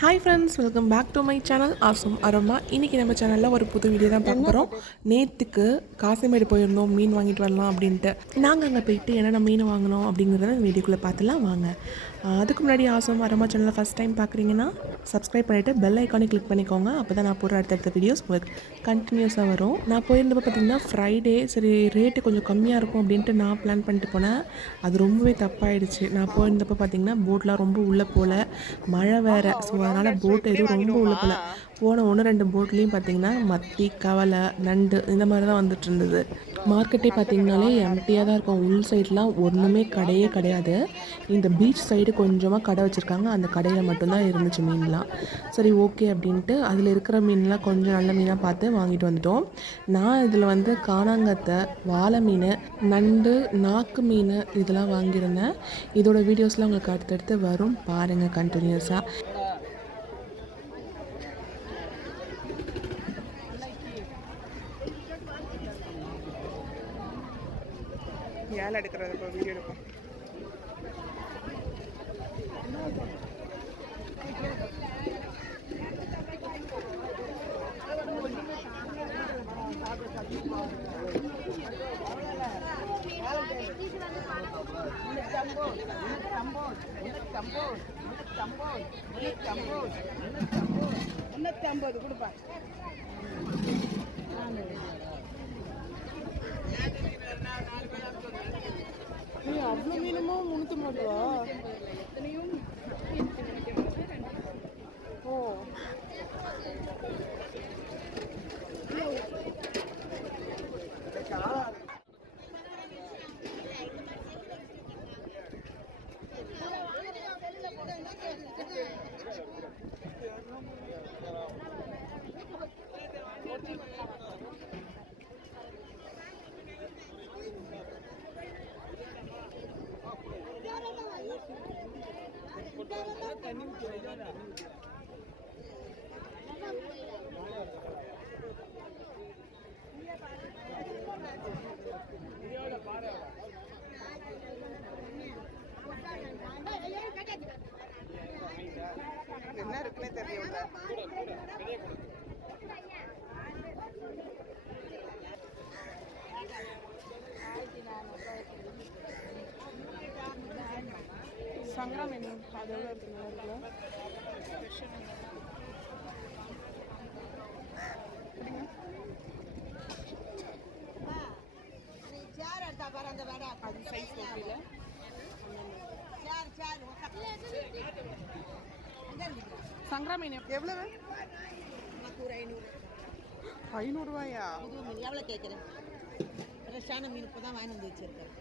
Hi friends welcome back to my channel awesome aroma இன்றைக்கி நம்ம சேனலில் ஒரு புது வீடியோ தான் பார்க்க போகிறோம் நேற்றுக்கு காசிமேடு போயிருந்தோம் மீன் வாங்கிட்டு வரலாம் அப்படின்ட்டு. நாங்கள் அங்கே போயிட்டு என்னென்ன மீன் வாங்கினோம் அப்படிங்கிறத வீடியோக்குள்ளே பார்த்துலாம் வாங்க. அதுக்கு முன்னாடி ஆசம் அரோமா சேனலை ஃபஸ்ட் டைம் பார்க்குறீங்கன்னா சப்ஸ்கிரைப் பண்ணிவிட்டு பெல் ஐக்கானே கிளிக் பண்ணிக்கோங்க. அப்போ தான் நான் போடுற அடுத்தடுத்த வீடியோஸ் உங்களுக்கு கண்டினியூஸாக வரும். நான் போயிருந்தப்போ பார்த்தீங்கன்னா ஃப்ரைடே சரி ரேட்டு கொஞ்சம் கம்மியாக இருக்கும் அப்படின்ட்டு நான் பிளான் பண்ணிட்டு போனேன். அது ரொம்பவே தப்பாயிடுச்சு. நான் போயிருந்தப்போ பார்த்தீங்கன்னா போட்லாம் ரொம்ப உள்ளே போகல மழை வேறு. ஸோ அதனால் போட் எதுவும் ரொம்ப உள்ளே போகல போன ஒன்று ரெண்டு போட்லேயும் பார்த்தீங்கன்னா மத்தி கவலை நண்டு இந்த மாதிரி தான் வந்துட்டு இருந்தது மார்க்கெட்டே பார்த்திங்கனாலே எம்டியாக தான் இருக்கும். உள் சைட்லாம் ஒன்றுமே கடையே கிடையாது. இந்த பீச் சைடு கொஞ்சமாக கடை வச்சுருக்காங்க. அந்த கடையில் மட்டும்தான் இருந்துச்சு மீன்லாம். சரி ஓகே அப்படின்ட்டு அதில் இருக்கிற மீன்லாம் கொஞ்சம் நல்ல மீனாக பார்த்து வாங்கிட்டு வந்துட்டோம். நான் இதில் வந்து காணாங்கத்தை வாழை மீன் நண்டு நாக்கு மீன் இதெல்லாம் வாங்கியிருந்தேன். இதோட வீடியோஸ்லாம் உங்களுக்கு அடுத்தடுத்து வரும். பாருங்கள் கண்டினியூஸாக ஏழை எடுக்கிறது இப்போ வீடியோ எடுப்போம். மீனுமோ முந்நூற்றம்பது ரூபா ஓ என்ன இருக்குன்னே தெரியல சங்கரா மீன் அது எவ்வளோ இருக்கு நல்லா இருக்குல்ல சேர் எடுத்தா பாரு அந்த வேடா அது சைஸ் ஓகேல சங்கரா மீன். எவ்வளவு? ஒரு ஐநூறு. ஐநூறுரூவாயா புது மீன். எவ்வளோ கேட்குறேன்? ஃப்ரெஷ்ஷான மீன் இப்போ தான் வாங்கி வந்து வச்சிருக்கேன்.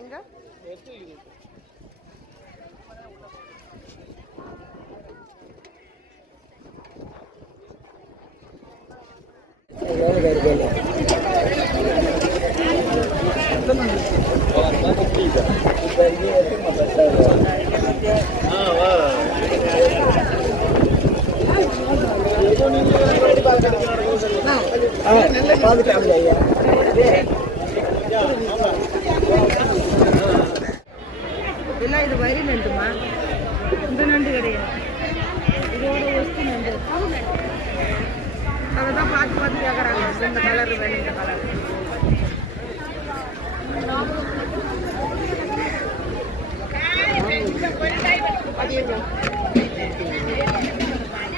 எங்க? எல்லாம் இது வரி நண்டுமா? இந்த நண்டு கிடையாது இதோட ஒஸ்தி நண்டு அதை தான் பார்த்து பார்த்து கேட்குறாங்க இந்த கலர் வேணும் இந்த கலர்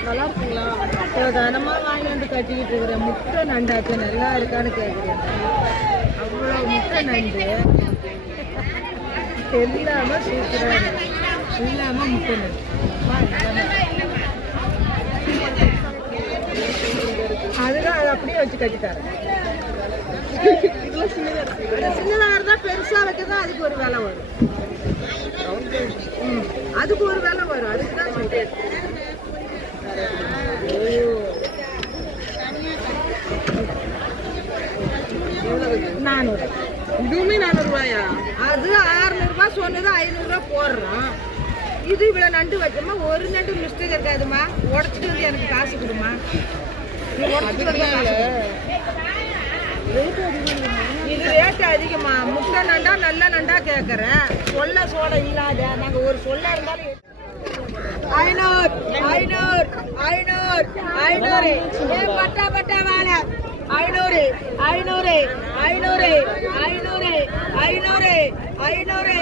நல்லா இருக்குங்களா தினமாக வாங்கி வந்து கட்டிக்கிட்டு இருக்கிறேன் முட்டை நண்டாச்சு நல்லா இருக்கான்னு கேட்குறேன் அவ்வளோ முட்டை நண்டு. எல்லாமே சூப்பராக இருக்கு. எல்லாமே முட்டை நண்டு. அப்படியே வச்சு கட்டிட்டாரு சின்னதாக இருந்தால் பெருசாக வைக்கதான் அதுக்கு ஒரு விலை வரும். அதுக்கு ஒரு விலை வரும். அதுக்கு தான் சொல்றேன். நானூறு. இதுவுமே நானூறுரூவாயா அது ஆறுநூறுபா சொன்னது ஐநூறுரூவா போடுறோம். இது இவ்வளோ நண்டு வச்சோமா ஒரு நண்டு மிஸ்டேக் இருக்காதுமா உடச்சிட்டு வந்து எனக்கு காசு கொடுமா? இது ரேட்டு அதிகமா? முட்டை நண்டா நல்ல நண்டா கேட்குறேன் சொல்ல சோட இல்லாத. நாங்கள் ஒரு சொல்ல இருந்தாலும் ஐநூறு ஐநூறு ஐநூறு ஐநூறு. பட்டா பட்டா வேலை ஐநூறு ஐநூறு ஐநூறு ஐநூறு ஐநூறு ஐநூறு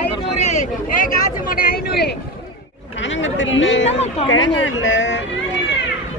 ஐநூறு. ஏ காசு மூட்டை ஐநூறு. சின்னது இல்லை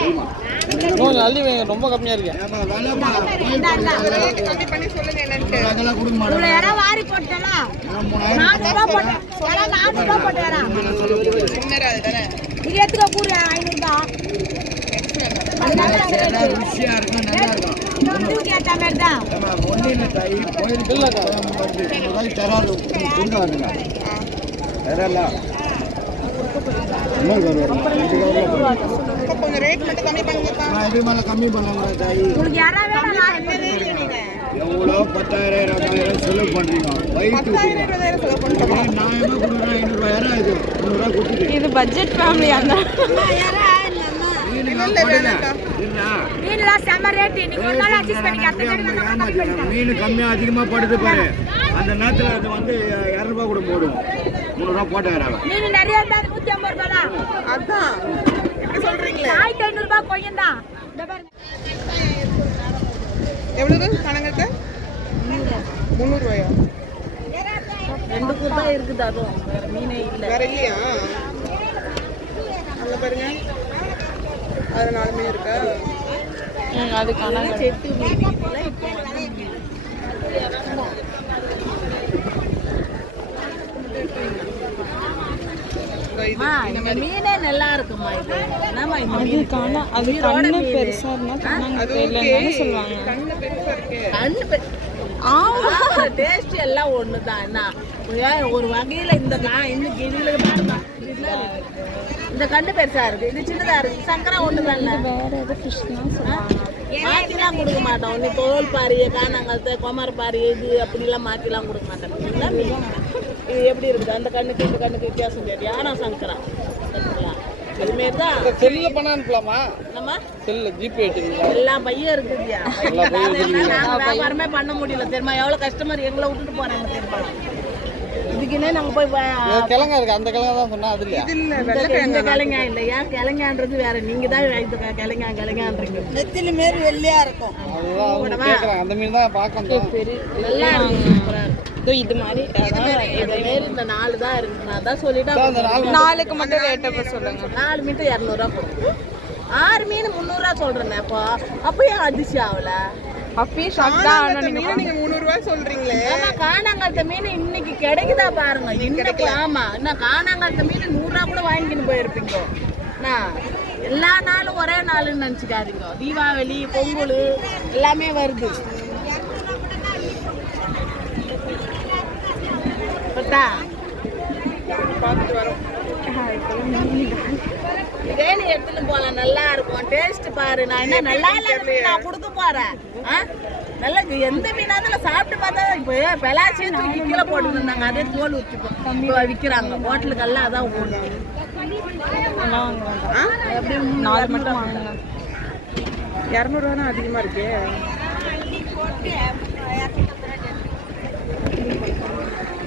கொஞ்சம் அள்ளி வைங்க ரொம்ப கம்மியாக இருக்கு. இவ்வளோ இடம் இது கம்மி தாய்? உங்களுக்கு யாராவது எவ்வளோ? பத்தாயிரம் இருபதாயிரம் செலவு வயிற்று நான் என்ன கொடுக்குறேன்? இது? முந்நூறுரூவா கொடுத்துட்டு இது பட்ஜெட் ஃபேமிலி அந்த மீன் போடுங்க என்ன மீன்லாம் செம்ம ரேட்டு நீங்க ஒரு நாள் அட்ஜஸ்ட் பண்ணிக்க. அடுத்த நாள் நான் கம்மி பண்ணிக்கிறேன். மீன் கம்மியாக அதிகமாக படுது பாரு. அந்த நேரத்தில் அது வந்து இரநூறுபா கூட போடும் முந்நூறுரூவா போட்டாயிரம் மீன் நிறைய இருந்தா அது நூத்தி ஐம்பது ரூபாய் தான் அதான். இப்படி சொல்றீங்களே? ஆயிரத்தி ஐநூறு ரூபாய் கொய்யன் தான் எவ்வளவு கணங்கத்தை முந்நூறுவாயா? ரெண்டு தான் இருக்குது அதுவும். வேற மீனே இல்லை. வேற இல்லையா? அங்க பாருங்க. அது நாலு மீன் இருக்கா? அது கணக்கு. செட்டு இந்த மீனே நல்லா இருக்குமா இது? என்னம்மா இந்த மீன்? காணா அது கண்ணு பெருசா அது ஓகே. கண்ணு பெருசா இருக்கு. கண்ணு பெ- ஆமா டேஸ்ட் எல்லாம் ஒண்ணுதான். என்ன? ஏன் ஒரு வகையில இந்த கா- இந்த பாருங்க இதுல இந்த கண்ணு பெருசா இருக்கு. இது சின்னதா இருக்கு. சங்கரா ஒண்ணுதான் வேற ஏதோ மாத்திலாம் கொடுக்க மாட்டோம். நீ தோல் பாரு காணாங்கத்தை குமர பாரு இது அப்படிலாம் மாத்திலாம் கொடுக்க மாட்டோம். இது எப்படி இருக்குது? அந்த கண்ணுக்கு இந்த கண்ணுக்கு வித்தியாசம் தெரியும் ஆனா சங்கரா? சரிங்களா இதுமாரி தான். செல்லில் பணம் அனுப்பலாமா? நம்ம செல்லில் ஜிபே எல்லா பையும் இருக்குதுயா? நாங்க வியாபாரமே பண்ண முடியல தெரியுமா? எவ்வளவு கஸ்டமர் எங்களை விட்டுட்டு போறாங்க தெரியுமா? இதுக்குன்னே நாங்க போய் கிழங்கா இருக்கு. அந்த கிழங்கா தான் சொன்னா அது இல்லையா இந்த கிழங்கா? இல்லையா? கிழங்கான்றது வேற. நீங்க தான் இது கிழங்கா கிழங்கான்றீங்க. நெத்திலி மாரி வெள்ளையா இருக்கும். அந்த மீன் தான் பார்க்க வந்தோம் நல்லா இருக்கு சூப்பரா இருக்கு இது மாதிரி இந்த நாலு தான் இருக்கு. நான் தான் சொல்லிட்டேன் நாலுக்கு மட்டும் ரேட்டை சொல்லுங்க. நாலு மீன் இரநூறுவா போடும் ஆறு மீன் முந்நூறுவா சொல்றேன் அப்போ. அப்பயும் அதிசயம் ஆகல? அப்பயே ஷாக் நீங்க முந்நூறு ரூபாய் சொல்றீங்களே. ஆமா காணாங்கத்த மீன் இன்னைக்கு கிடைக்குதா பாருங்க. இன்னைக்கு ஆமா காணாங்கத்த மீன் நூறுரூவா கூட வாங்கின்னு போயிருப்பீங்க. என்ன? எல்லா நாளும் ஒரே நாளுன்னு நினச்சிக்காதீங்க. தீபாவளி பொங்கல் எல்லாமே வருது. இதே நீ எடுத்துட்டு போலாம் நல்லா இருக்கும். டேஸ்ட் பாரு நான் என்ன நல்லா இல்லாத மீன் நான் கொடுக்க போறேன். ஆ? நல்லா எந்த மீனாவது சாப்பிட்டு பார்த்தா இப்போ பெலாச்சியும் தூக்கி கீழே போட்டுருந்தாங்க அதே தோல் இப்போ விற்கிறாங்க ஹோட்டலுக்கெல்லாம் அதான் ஓடுது. எப்படி நாலு மட்டும் வாங்குங்க. இரநூறுவா அதிகமா இருக்கே?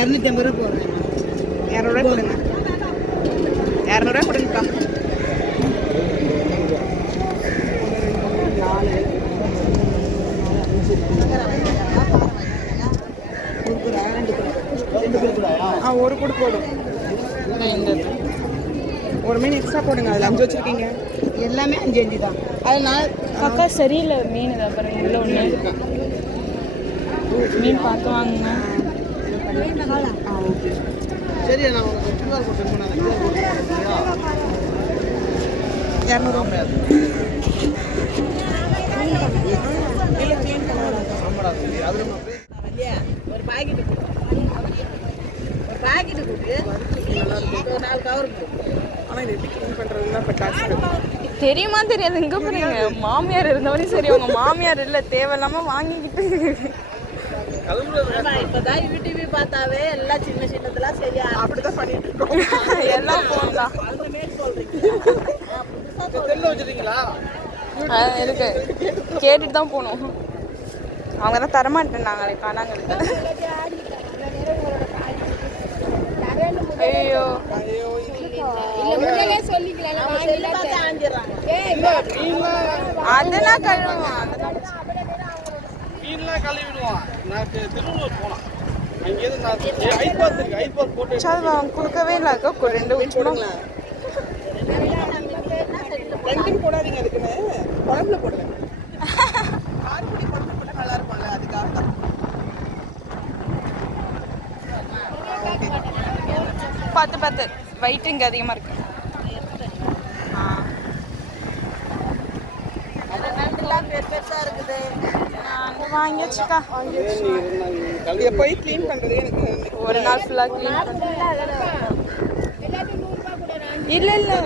இரநூத்தி ஐம்பது ரூபா போடுறேன். இரநூறுவா கொடுங்க. இரநூறுவா கொடுங்கக்கா. ஆ ஒரு கூடு போதும் ஒரு மீன் எக்ஸ்ட்ரா போடுங்க அதில் அஞ்சு வச்சுருக்கீங்க. எல்லாமே அஞ்சு அஞ்சு தான். அதனால அக்கா சரியில்லை மீன் இது அப்புறம் உள்ள ஒன்று மீன் பார்த்து சரி நான் உங்களுக்கு QR code send பண்ணேன். QR code சரியா? இரநூறுவா ஆமாடா, சரி. அது. நம்ம அப்படியே இல்லையா? ஒரு பாக்கெட்டு கொடு. ஒரு பாக்கெட்டு கொடு. ஒரு நாலு கவர் கொடு. ஆனால் இது எப்படி க்ளீன் பண்ணுறதுன்னா இப்போ டாஸ்க் தெரியுமா தெரியாது. எங்க போறீங்க? மாமியார் இருந்தவரையும் சரி உங்க மாமியார் இல்லை தேவையில்லாம வாங்கிக்கிட்டு. ஆமா இப்பதான் யூடியூப் பார்த்தாவே எல்லாம் சின்ன சின்னதெல்லாம் சரியா அப்படி தான். பண்ணிட்டு இருக்கோம் எல்லாம் அந்த சொல்றீங்க. வச்சிருக்கீங்களா? இருக்கு. கேட்டுட்டு தான் போகணும். அவங்க தான் தரமாட்டேன் நாங்களே காணாங்க ஐயோ. அதெல்லாம் கழுவுவோம் அதெல்லாம் மீன்லாம் கழுவி விடுவான் நான் திருவள்ளூர் போனேன் அங்கேருந்து நான் ஐபாஸ் இருக்கு ஐபாஸ் போட்டு சரி அவங்க கொடுக்கவே இல்லை அக்கா ரெண்டு உச்சமாக ரெண்டும் போடாதீங்க அதுக்குன்னு. குழம்புல போடுங்க. காரப்பொடி குழம்புல போட்டால் நல்லா இருக்கும்ல அதுக்காக தான். பார்த்து பார்த்து வெயிட் இங்கே அதிகமாக இருக்கு ஆ அது நண்டுலாம் பெரு பெருசா இருக்குது. நான் வாங்கி வச்சுக்கா. இதை போய் க்ளீன் பண்ணுறது எனக்கு ஒரு நாள் ஃபுல்லாக க்ளீன் பண்ண இல்லை இல்லை.